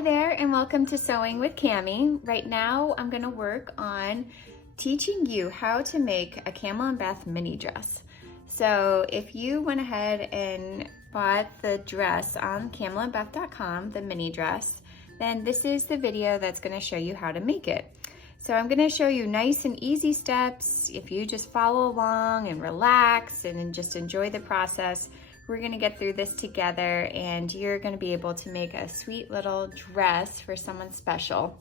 Hi there and welcome to Sewing with Cami. Right now I'm going to work on teaching you how to make a Camilyn Beth mini dress. So if you went ahead and bought the dress on CamilynBeth.com, the mini dress, then this is the video that's going to show you how to make it. So I'm going to show you nice and easy steps. If you just follow along and relax and just enjoy the process, we're going to get through this together and you're going to be able to make a sweet little dress for someone special.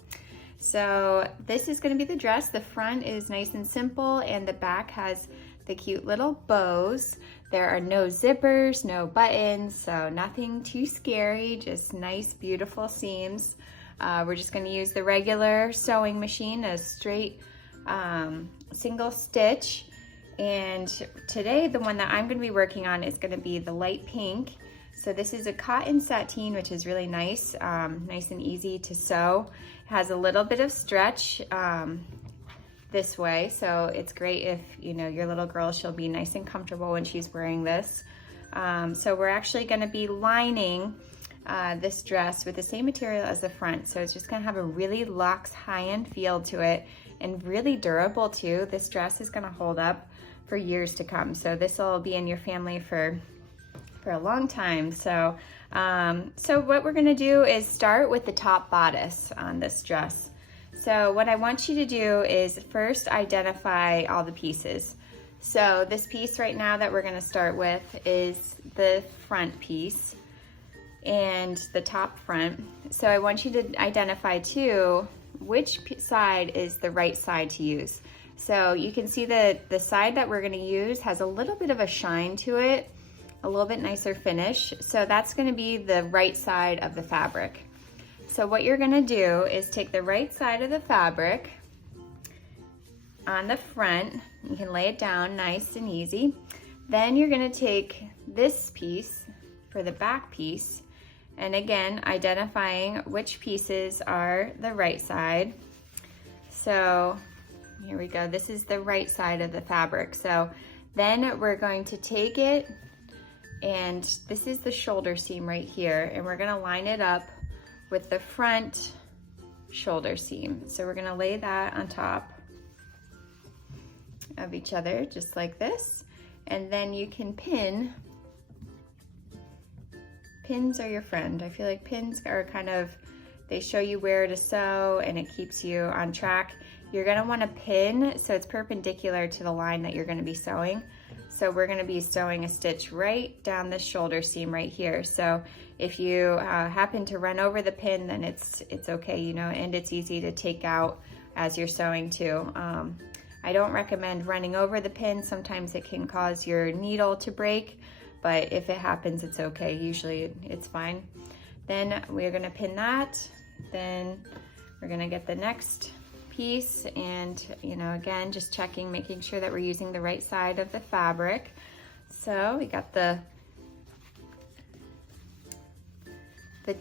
So this is going to be the dress. The front is nice and simple and the back has the cute little bows. There are no zippers, no buttons, so nothing too scary, just nice, beautiful seams. We're just going to use the regular sewing machine, a straight single stitch. And today the one that I'm going to be working on is going to be the light pink. So this is a cotton sateen, which is really nice, nice and easy to sew. It has a little bit of stretch this way, so it's great if your little girl, she'll be nice and comfortable when she's wearing this. So we're actually going to be lining this dress with the same material as the front, so it's just going to have a really luxe high-end feel to it and really durable too. This dress is going to hold up for years to come, so this will be in your family for a long time. So so what we're going to do is start with the top bodice on this dress. So what I want you to do is first identify all the pieces. So this piece right now that we're going to start with is the front piece and the top front. So I want you to identify too which side is the right side to use. So you can see that the side that we're going to use has a little bit of a shine to it, a little bit nicer finish. So that's going to be the right side of the fabric. So what you're going to do is take the right side of the fabric on the front. You can lay it down nice and easy. Then you're going to take this piece for the back piece, and again identifying which pieces are the right side. So here we go, this is the right side of the fabric. So then we're going to take it, and this is the shoulder seam right here, and we're going to line it up with the front shoulder seam. So we're going to lay that on top of each other just like this, and then you can pin. Pins are your friend. I feel like pins are kind of, they show you where to sew and it keeps you on track. You're going to want to pin so it's perpendicular to the line that you're going to be sewing. So we're going to be sewing a stitch right down the shoulder seam right here. So if you happen to run over the pin, then it's okay, and it's easy to take out as you're sewing too. I don't recommend running over the pin. Sometimes it can cause your needle to break, but if it happens, it's okay. Usually it's fine. Then we're going to pin that. Then we're going to get the next piece, and again, just checking, making sure that we're using the right side of the fabric. So we got the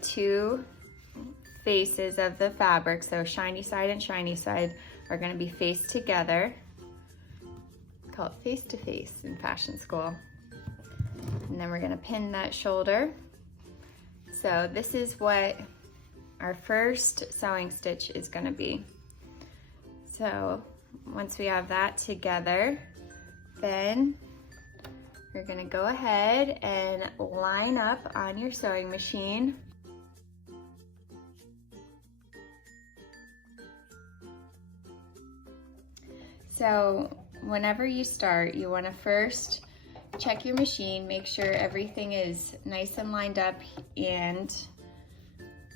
two faces of the fabric, so shiny side and shiny side are going to be faced together. Call it face to face in fashion school. And then we're going to pin that shoulder. So this is what our first sewing stitch is going to be. So once we have that together, then you're going to go ahead and line up on your sewing machine. So whenever you start, you want to first check your machine, make sure everything is nice and lined up, and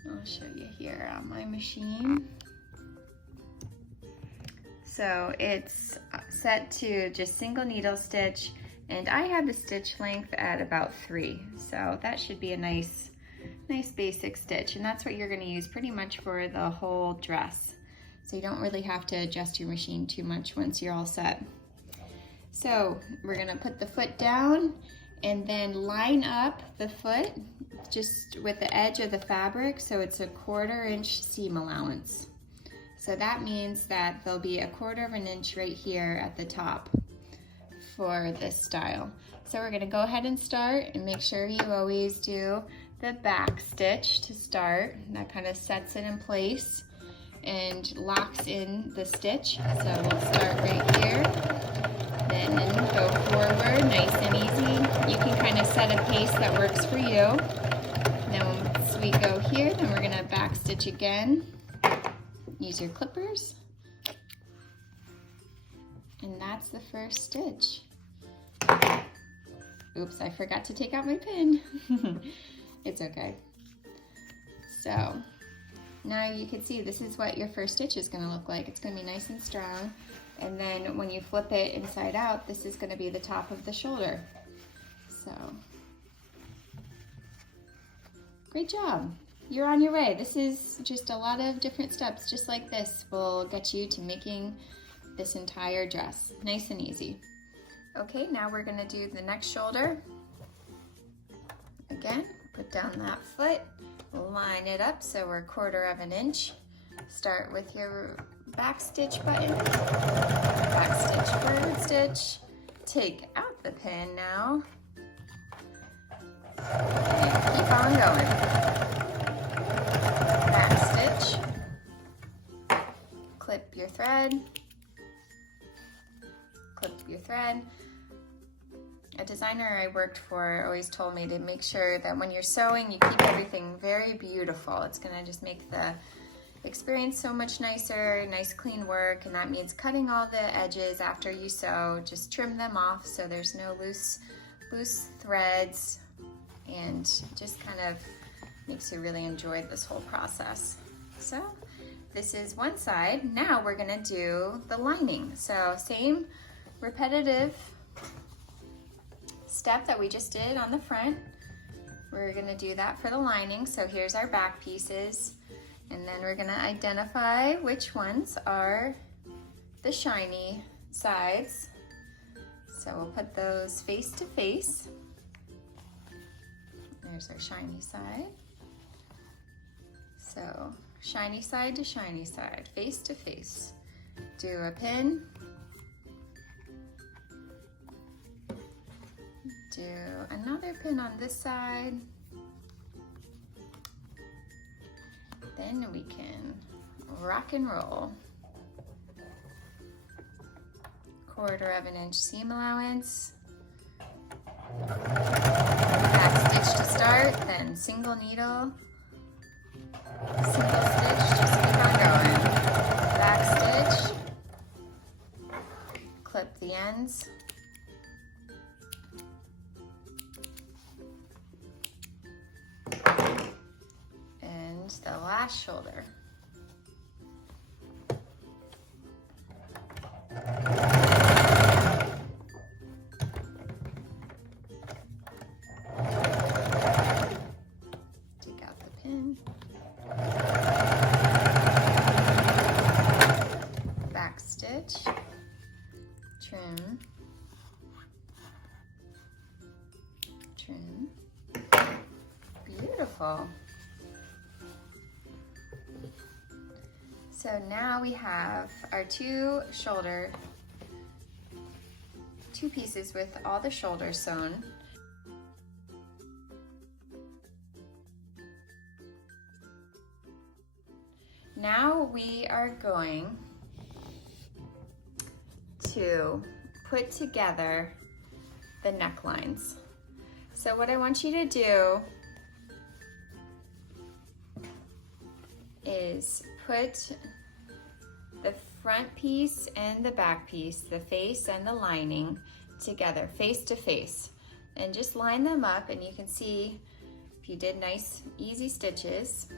I'll show you here on my machine. So it's set to just single needle stitch, and I have the stitch length at about 3, so that should be a nice basic stitch, and that's what you're going to use pretty much for the whole dress. So you don't really have to adjust your machine too much once you're all set. So we're going to put the foot down and then line up the foot just with the edge of the fabric, so it's a 1/4 inch seam allowance. So that means that there'll be a 1/4 inch right here at the top for this style. So we're going to go ahead and start, and make sure you always do the back stitch to start. That kind of sets it in place and locks in the stitch. So we'll start right here, then go forward, nice and easy. You can kind of set a pace that works for you. Then once we go here, then we're gonna back stitch again. Use your clippers. And that's the first stitch. Oops, I forgot to take out my pin. It's okay. So now you can see this is what your first stitch is gonna look like. It's gonna be nice and strong. And then when you flip it inside out, this is gonna be the top of the shoulder. So, great job. You're on your way. This is just a lot of different steps, just like this will get you to making this entire dress. Nice and easy. Okay, now we're gonna do the next shoulder. Again, put down that foot, line it up so we're 1/4 of an inch. Start with your back stitch button, back stitch, forward stitch. Take out the pin now. And keep on going. Back stitch, clip your thread, clip your thread. A designer I worked for always told me to make sure that when you're sewing, you keep everything very beautiful. It's gonna just make the experience so much nicer, nice clean work, and that means cutting all the edges after you sew. Just trim them off so there's no loose threads, and just kind of makes you really enjoy this whole process. So this is one side. Now we're gonna do the lining. So same repetitive step that we just did on the front. We're gonna do that for the lining. So here's our back pieces, and then we're gonna identify which ones are the shiny sides. So we'll put those face to face. There's our shiny side. So shiny side to shiny side, face to face. Do a pin. Do another pin on this side. Then we can rock and roll. 1/4 of an inch seam allowance. Back stitch to start, then single needle, single stitch, just keep on going. Back stitch, clip the ends. And the last shoulder. Take out the pin. Back stitch. Trim. Trim. Beautiful. So now we have our two pieces with all the shoulders sewn. Now we are going to put together the necklines. So what I want you to do is put the front piece and the back piece, the face and the lining together, face to face, and just line them up. And you can see if you did nice easy stitches,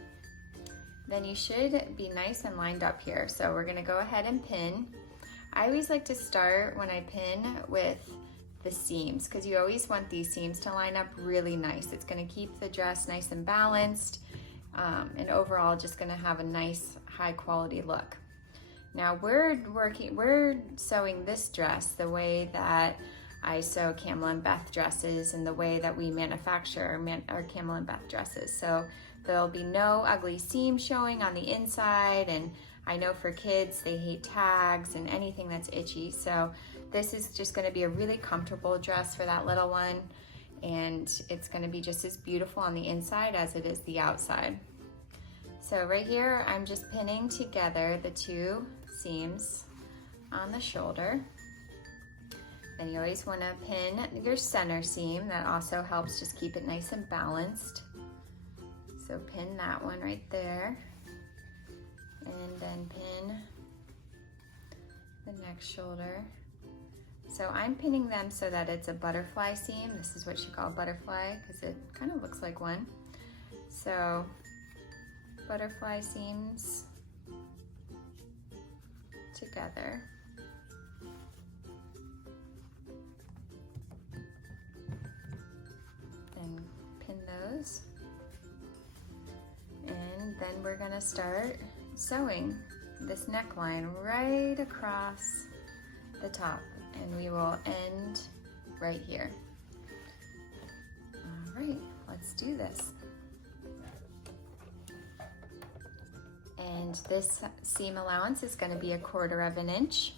then you should be nice and lined up here. So we're gonna go ahead and pin. I always like to start when I pin with the seams, because you always want these seams to line up really nice. It's gonna keep the dress nice and balanced, and overall just gonna have a nice high quality look. Now we're sewing this dress the way that I sew Camilyn Beth dresses and the way that we manufacture our Camilyn Beth dresses. So there'll be no ugly seam showing on the inside, and I know for kids they hate tags and anything that's itchy. So this is just gonna be a really comfortable dress for that little one. and it's going to be just as beautiful on the inside as it is the outside. So right here, I'm just pinning together the two seams on the shoulder. Then you always want to pin your center seam. That also helps just keep it nice and balanced. So pin that one right there, and then pin the next shoulder. So I'm pinning them so that it's a butterfly seam. This is what she called butterfly because it kind of looks like one. So butterfly seams together. Then pin those. And then we're gonna start sewing this neckline right across the top, and we will end right here. All right, let's do this. And this seam allowance is going to be 1/4 of an inch,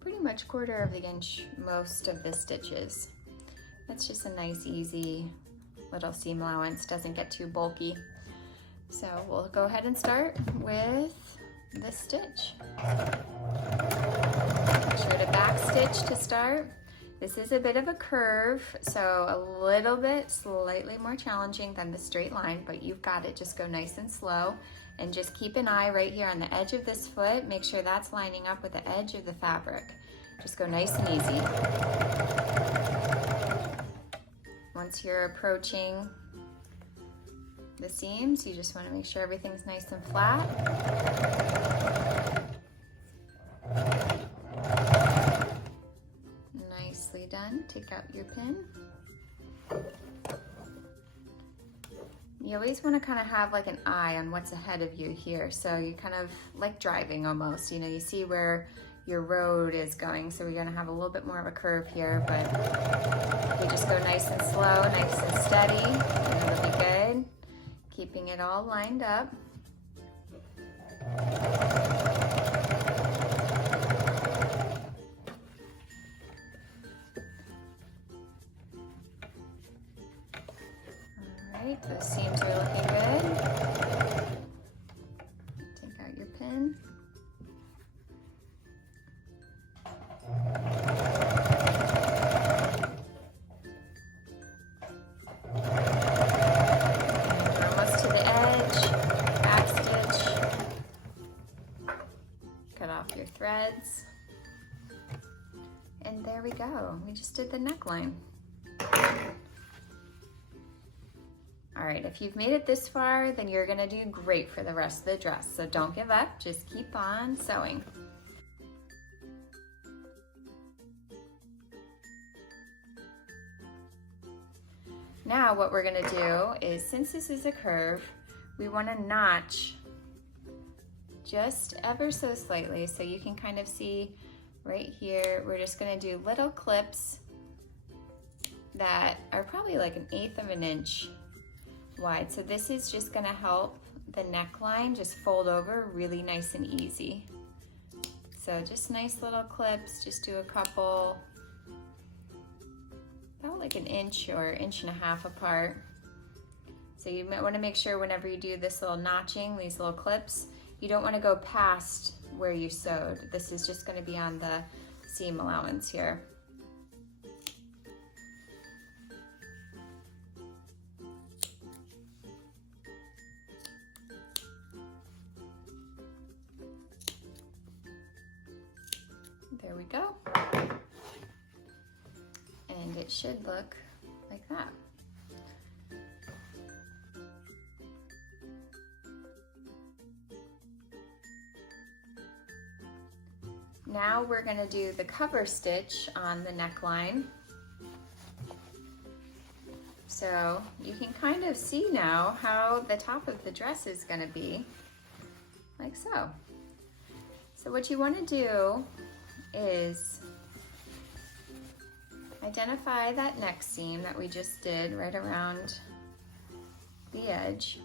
pretty much 1/4 of the inch most of the stitches. That's just a nice easy little seam allowance, doesn't get too bulky. So we'll go ahead and start with this stitch. Show the back stitch to start. This is a bit of a curve, so a little bit slightly more challenging than the straight line, but you've got it. Just go nice and slow, and just keep an eye right here on the edge of this foot. Make sure that's lining up with the edge of the fabric. Just go nice and easy. Once you're approaching the seams, you just want to make sure everything's nice and flat. Nicely done. Take out your pin. You always want to kind of have like an eye on what's ahead of you here. So you kind of like driving almost, you know, you see where your road is going. So we're going to have a little bit more of a curve here, but you just go nice and slow, nice and steady, and it'll be good. Keeping it all lined up. All right, those seams are looking good. Take out your pin. Your threads, and there we go. We just did the neckline. All right, if you've made it this far, then you're gonna do great for the rest of the dress. So don't give up, just keep on sewing. Now what we're gonna do is, since this is a curve, we wanna notch just ever so slightly, so you can kind of see right here. We're just gonna do little clips that are probably like 1/8 of an inch wide. So this is just gonna help the neckline just fold over really nice and easy. So just nice little clips, just do a couple, about like 1 inch or 1.5 inches apart. So you might wanna make sure whenever you do this little notching, these little clips, you don't want to go past where you sewed. This is just going to be on the seam allowance here. There we go. And it should look like that. Now we're going to do the cover stitch on the neckline. So you can kind of see now how the top of the dress is going to be, like so. So what you want to do is identify that neck seam that we just did right around the edge,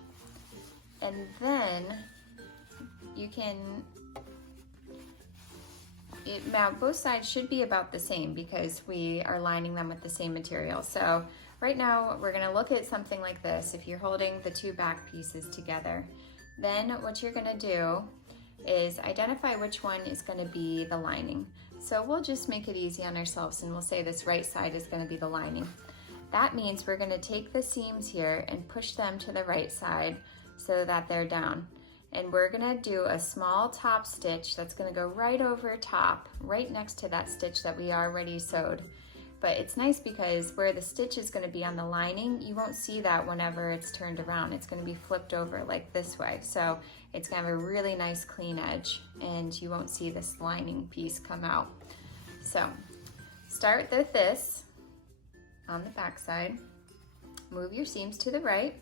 and then you can Now both sides should be about the same because we are lining them with the same material. So right now we're gonna look at something like this. If you're holding the two back pieces together, then what you're gonna do is identify which one is gonna be the lining. So we'll just make it easy on ourselves and we'll say this right side is gonna be the lining. That means we're gonna take the seams here and push them to the right side so that they're down. And we're gonna do a small top stitch that's gonna go right over top, right next to that stitch that we already sewed. But it's nice because where the stitch is gonna be on the lining, you won't see that whenever it's turned around. It's gonna be flipped over like this way. So it's gonna have a really nice clean edge and you won't see this lining piece come out. So start with this on the back side. Move your seams to the right.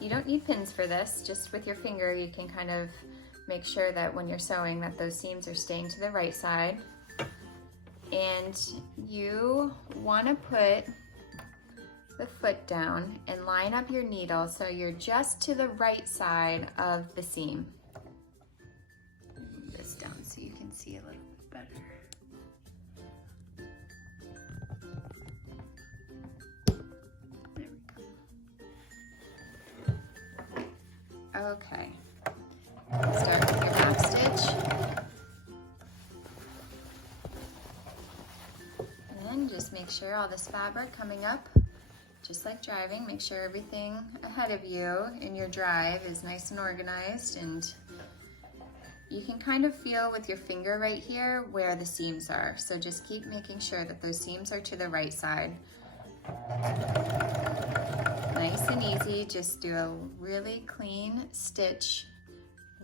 You don't need pins for this, just with your finger you can kind of make sure that when you're sewing that those seams are staying to the right side. And you want to put the foot down and line up your needle so you're just to the right side of the seam. Move this down so you can see a little bit better. Okay, start with your back stitch, and then just make sure all this fabric coming up, just like driving, make sure everything ahead of you in your drive is nice and organized, and you can kind of feel with your finger right here where the seams are, so just keep making sure that those seams are to the right side. Nice and easy, just do a really clean stitch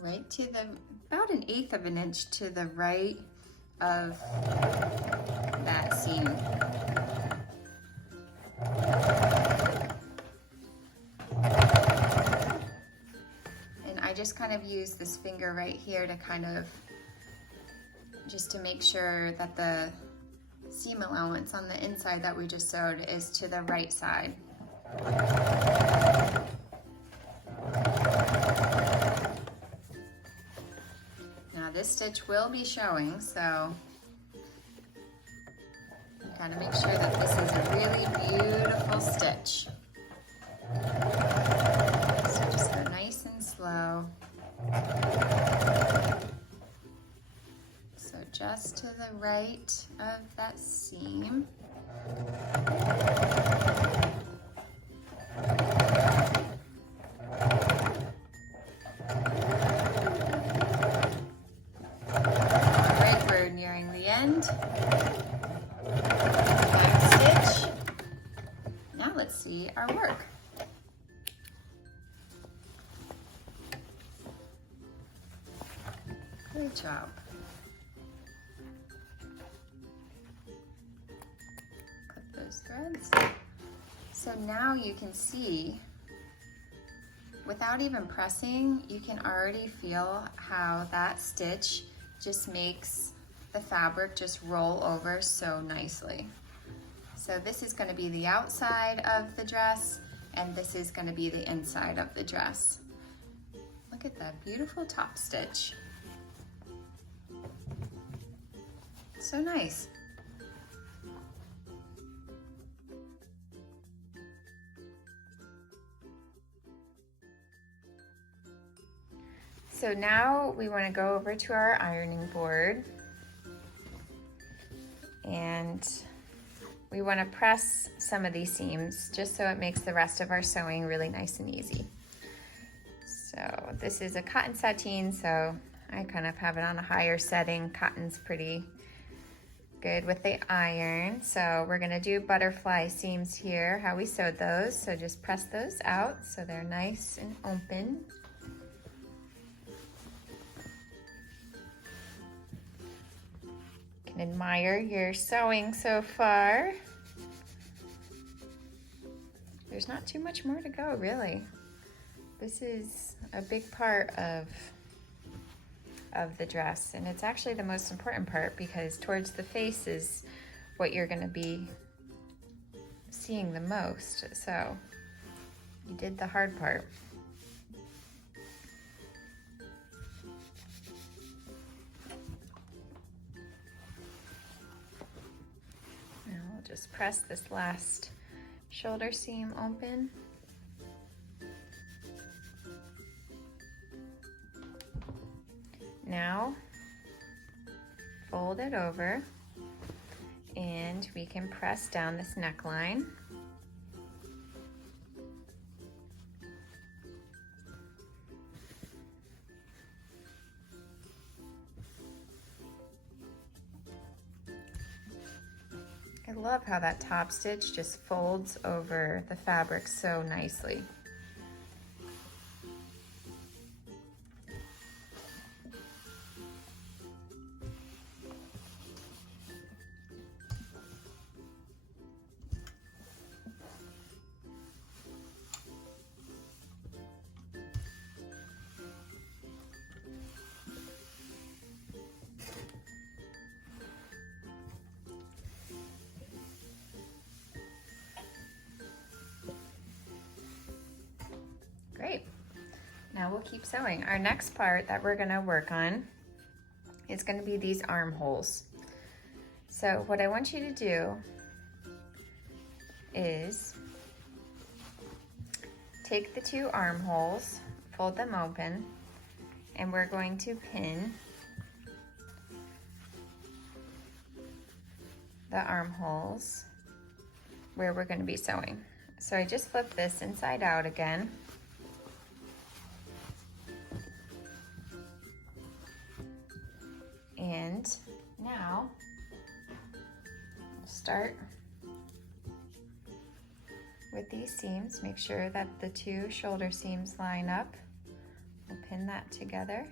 right to the, about 1/8 of an inch to the right of that seam. And I just kind of use this finger right here to kind of, just to make sure that the seam allowance on the inside that we just sewed is to the right side. Now this stitch will be showing, so you gotta make sure that this is a really beautiful stitch. So just go nice and slow. So just to the right of that seam. Back stitch. Now let's see our work. Great job. Clip those threads. So now you can see, without even pressing, you can already feel how that stitch just makes the fabric just roll over so nicely. So this is going to be the outside of the dress, and this is going to be the inside of the dress. Look at that beautiful top stitch. So nice. So now we want to go over to our ironing board. And we want to press some of these seams just so it makes the rest of our sewing really nice and easy. So this is a cotton sateen, so I kind of have it on a higher setting. Cotton's pretty good with the iron. So we're going to do butterfly seams here, how we sewed those. So just press those out so they're nice and open. Admire your sewing so far. There's not too much more to go, really. This is a big part of the dress, and it's actually the most important part because towards the face is what you're going to be seeing the most. So you did the hard part. Just press this last shoulder seam open. Now fold it over and we can press down this neckline. I love how that top stitch just folds over the fabric so nicely. Great. Now we'll keep sewing. Our next part that we're going to work on is going to be these armholes. So what I want you to do is take the two armholes, fold them open, and we're going to pin the armholes where we're going to be sewing. So I just flipped this inside out again. And now we'll start with these seams. Make sure that the two shoulder seams line up. We'll pin that together.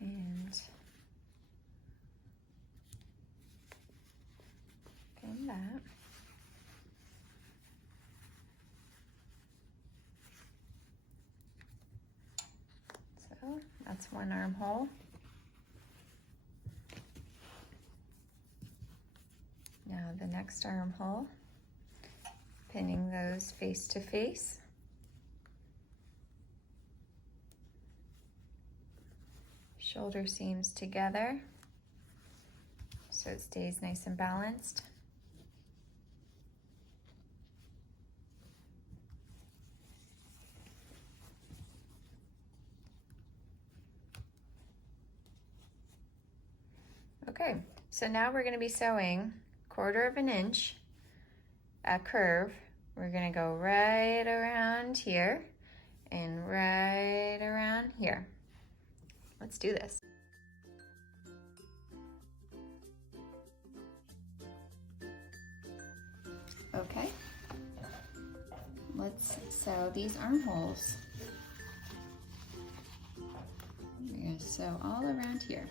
And pin that. That's one armhole. Now the next armhole, pinning those face to face. Shoulder seams together so it stays nice and balanced. Okay, so now we're going to be sewing 1/4 of an inch, a curve. We're going to go right around here and right around here. Let's do this. Okay, let's sew these armholes. We're going to sew all around here.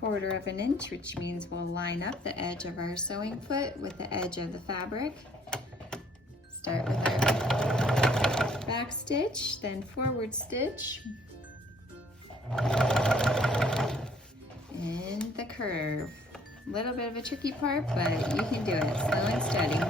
1/4 of an inch, which means we'll line up the edge of our sewing foot with the edge of the fabric. Start with our back stitch, then forward stitch, and the curve. A little bit of a tricky part, but you can do it, slow and steady.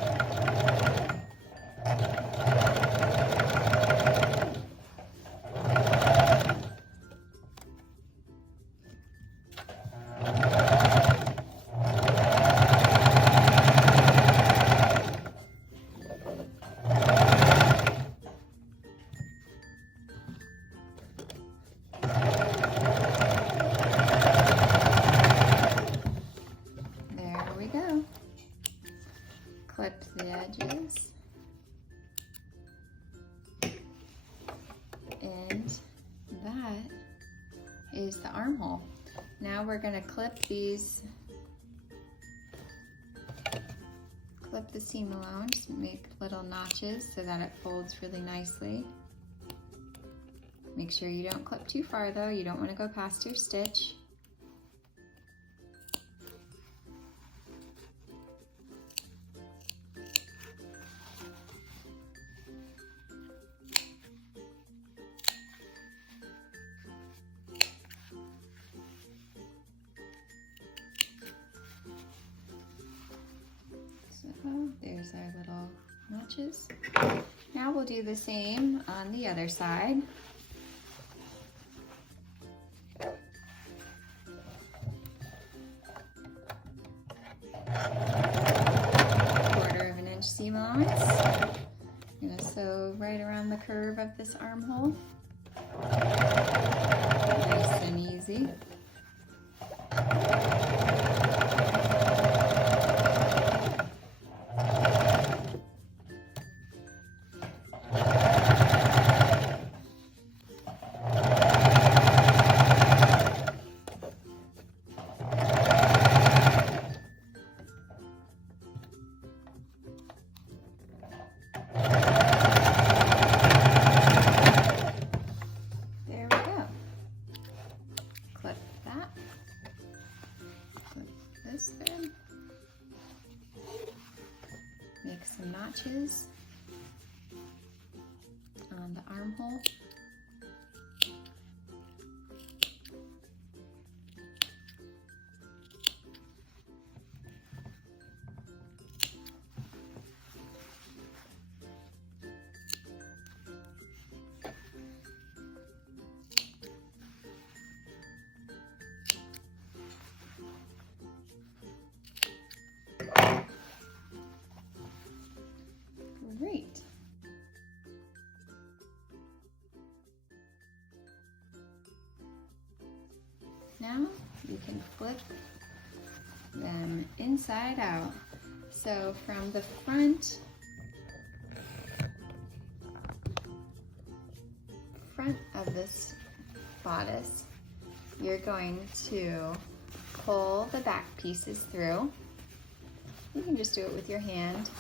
Clip the edges, and that is the armhole. Now we're going to clip these, clip the seam alone, just make little notches so that it folds really nicely. Make sure you don't clip too far though, you don't want to go past your stitch. There's our little notches. Now we'll do the same on the other side. 1/4 inch seam allowance. I'm gonna sew right around the curve of this armhole. Nice and easy. Make some notches on the armhole. Great. Now you can flip them inside out. So from the front of this bodice, you're going to pull the back pieces through. You can just do it with your hand.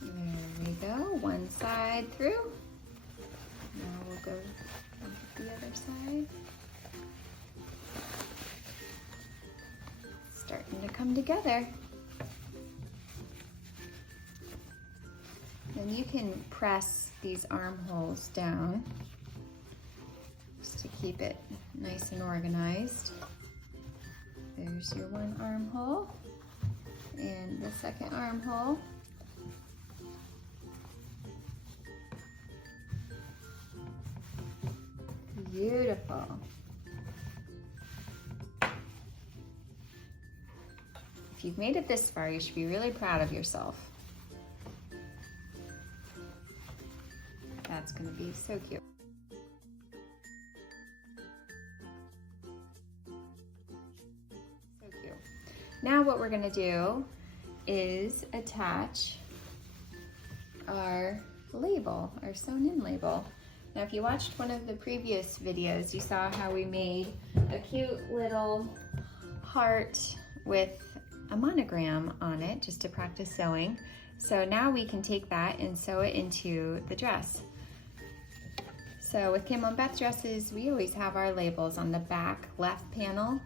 There we go, one side through. Now we'll go with the other side. Starting to come together. And you can press these armholes down just to keep it nice and organized. There's your one armhole and the second armhole. Beautiful. If you've made it this far, you should be really proud of yourself. That's going to be so cute. So cute. Now what we're going to do is attach our label, our sewn-in label. Now, if you watched one of the previous videos, you saw how we made a cute little heart with a monogram on it just to practice sewing. So now we can take that and sew it into the dress. So with Camilyn Beth dresses, we always have our labels on the back left panel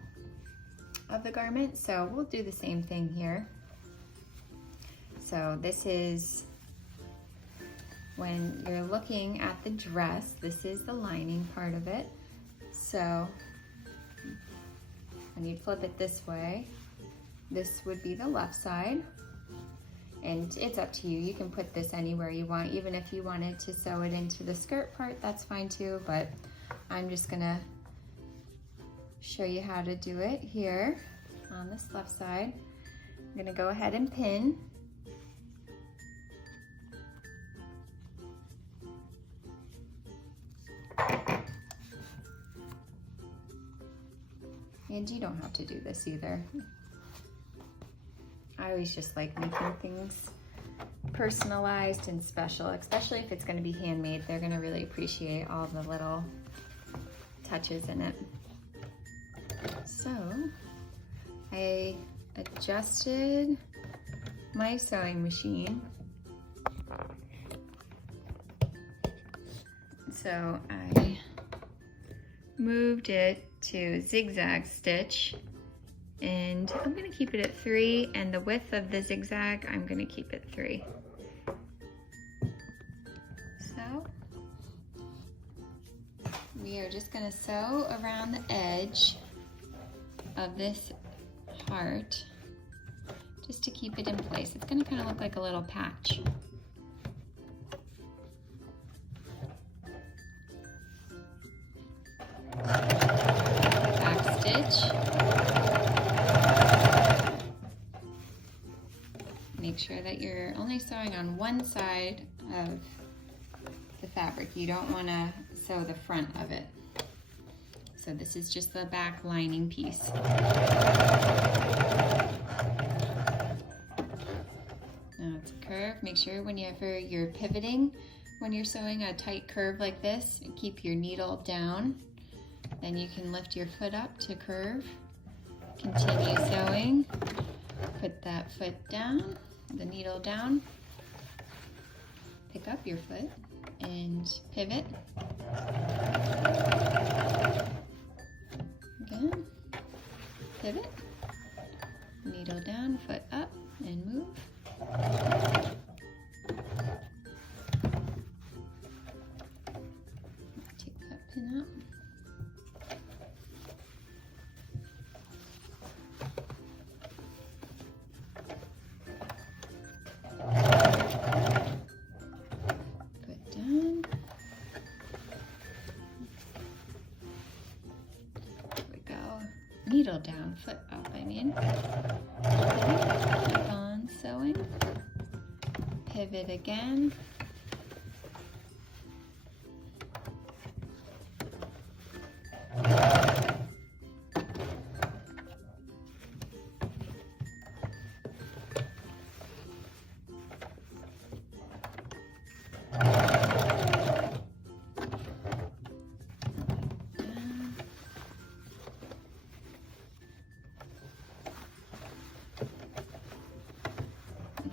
of the garment. So we'll do the same thing here. So this is when you're looking at the dress, this is the lining part of it. So when you flip it this way, this would be the left side. And it's up to you. You can put this anywhere you want. Even if you wanted to sew it into the skirt part, that's fine too, but I'm just gonna show you how to do it here on this left side. I'm gonna go ahead and pin. And you don't have to do this either. I always just like making things personalized and special, especially if it's going to be handmade. They're going to really appreciate all the little touches in it. So I adjusted my sewing machine. So I moved it to zigzag stitch, and I'm going to keep it at 3, and the width of the zigzag, I'm going to keep it 3. So we are just going to sew around the edge of this heart just to keep it in place. It's going to kind of look like a little patch. Back stitch. stitch. Make sure that you're only sewing on one side of the fabric. You don't want to sew the front of it. So this is just the back lining piece. Now it's a curve. Make sure whenever you're pivoting, when you're sewing a tight curve like this, keep your needle down. Then you can lift your foot up to curve. Continue sewing. Put that foot down, the needle down. Pick up your foot and pivot. Again, pivot, needle down, foot up, and move. Take that pin out. Foot down. There we go. Needle down, foot up, I mean. Keep on sewing. Pivot again.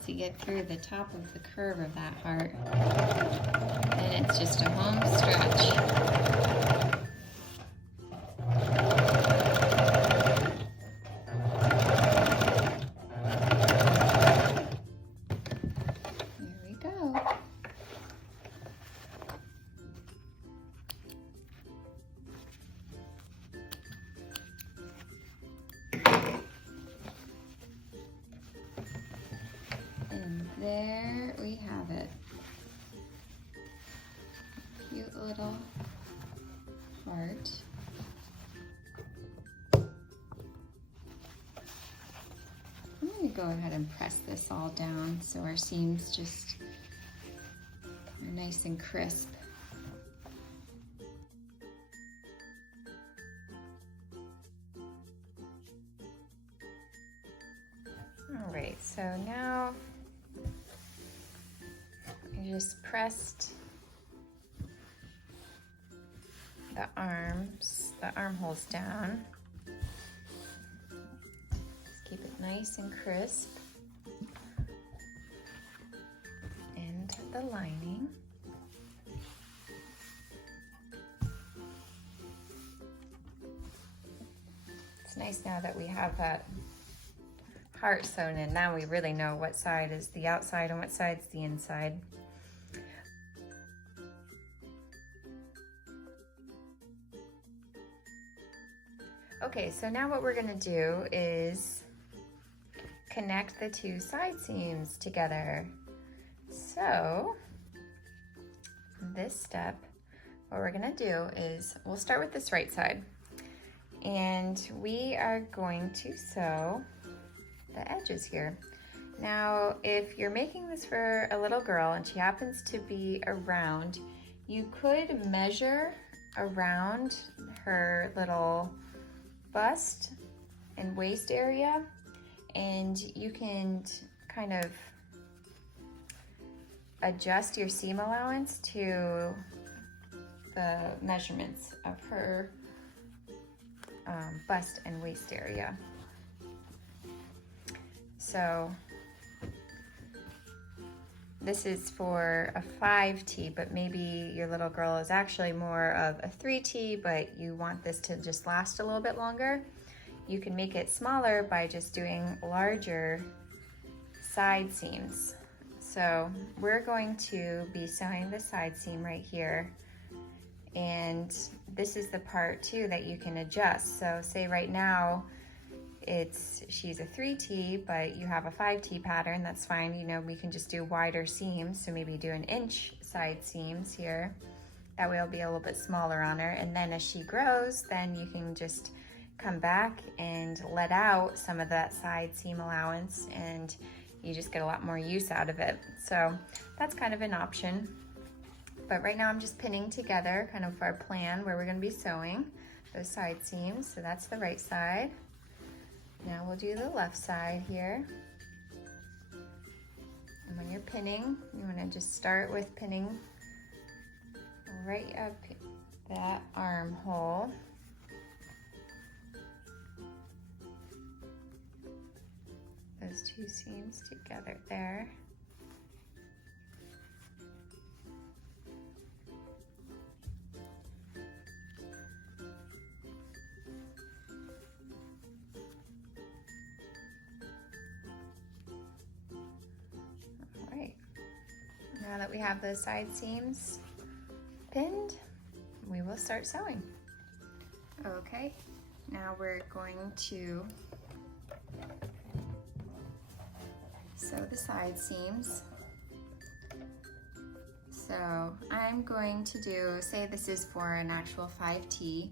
To get through the top of the curve of that heart, and it's just a home stretch. There we go. And there we have it. Cute little heart. I'm going to go ahead and press this all down so our seams just are nice and crisp. All right, so now I just pressed the armholes down. Just keep it nice and crisp. And the lining. It's nice now that we have that heart sewn in. Now we really know what side is the outside and what side's the inside. Okay, so now what we're gonna do is connect the two side seams together. So this step, what we're gonna do is we'll start with this right side, and we are going to sew the edges here. Now, if you're making this for a little girl and she happens to be around, you could measure around her little bust and waist area, and you can kind of adjust your seam allowance to the measurements of her bust and waist area. So this is for a 5T, but maybe your little girl is actually more of a 3T, but you want this to just last a little bit longer. You can make it smaller by just doing larger side seams. So we're going to be sewing the side seam right here. And this is the part too that you can adjust. So say right now, she's a 3T, but you have a 5T pattern, that's fine. You know, we can just do wider seams. So maybe do an inch side seams here. That way it'll be a little bit smaller on her. And then as she grows, then you can just come back and let out some of that side seam allowance, and you just get a lot more use out of it. So that's kind of an option. But right now I'm just pinning together kind of our plan where we're going to be sewing those side seams. So that's the right side. Now we'll do the left side here. And when you're pinning, you want to just start with pinning right up that armhole. Those two seams together there. All right, now that we have those side seams pinned, we will start sewing. Okay, now we're going to sew the side seams. So I'm going to do, say this is for an actual 5T,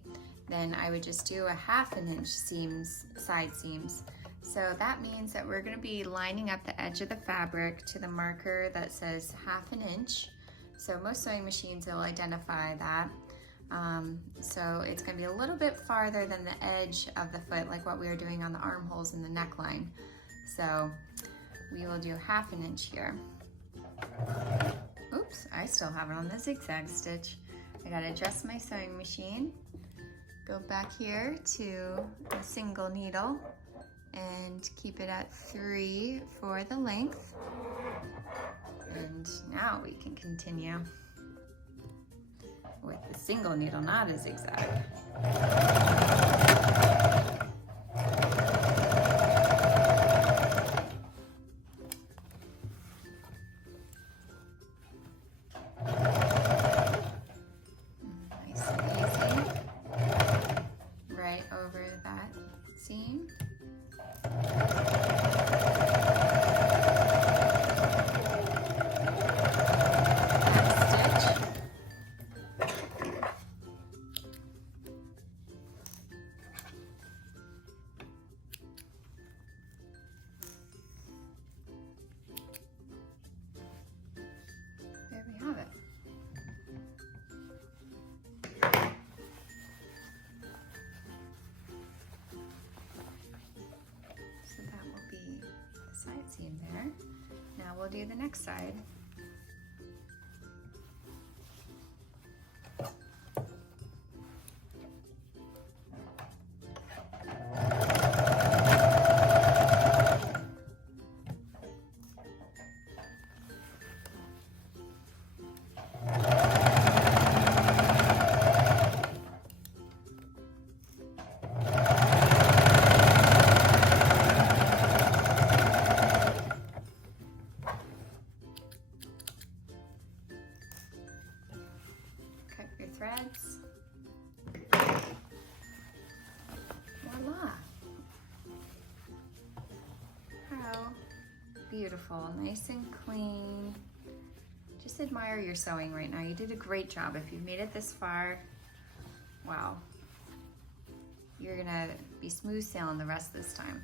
then I would just do a 1/2 inch seams, side seams. So that means that we're going to be lining up the edge of the fabric to the marker that says 1/2 inch. So most sewing machines will identify that. So it's going to be a little bit farther than the edge of the foot, like what we were doing on the armholes and the neckline. So we will do 1/2 inch here. Oops, I still have it on the zigzag stitch. I gotta adjust my sewing machine. Go back here to a single needle and keep it at 3 for the length. And now we can continue with the single needle, not a zigzag. Nice and easy. Right over that seam. There we have it. So that will be the side seam there. Now we'll do the next side. Cut your threads. Voila! How beautiful, nice and clean. Just admire your sewing right now. You did a great job. If you've made it this far, wow. You're gonna be smooth sailing the rest of this time.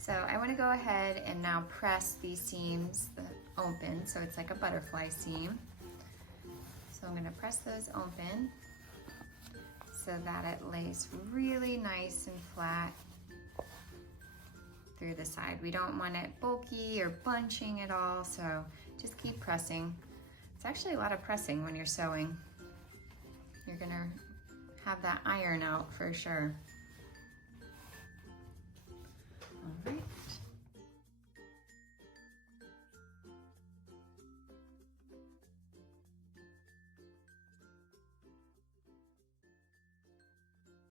So I wanna go ahead and now press these seams open, so it's like a butterfly seam. So I'm gonna press those open so that it lays really nice and flat through the side. We don't want it bulky or bunching at all, so just keep pressing. It's actually a lot of pressing when you're sewing. You're gonna have that iron out for sure. All right.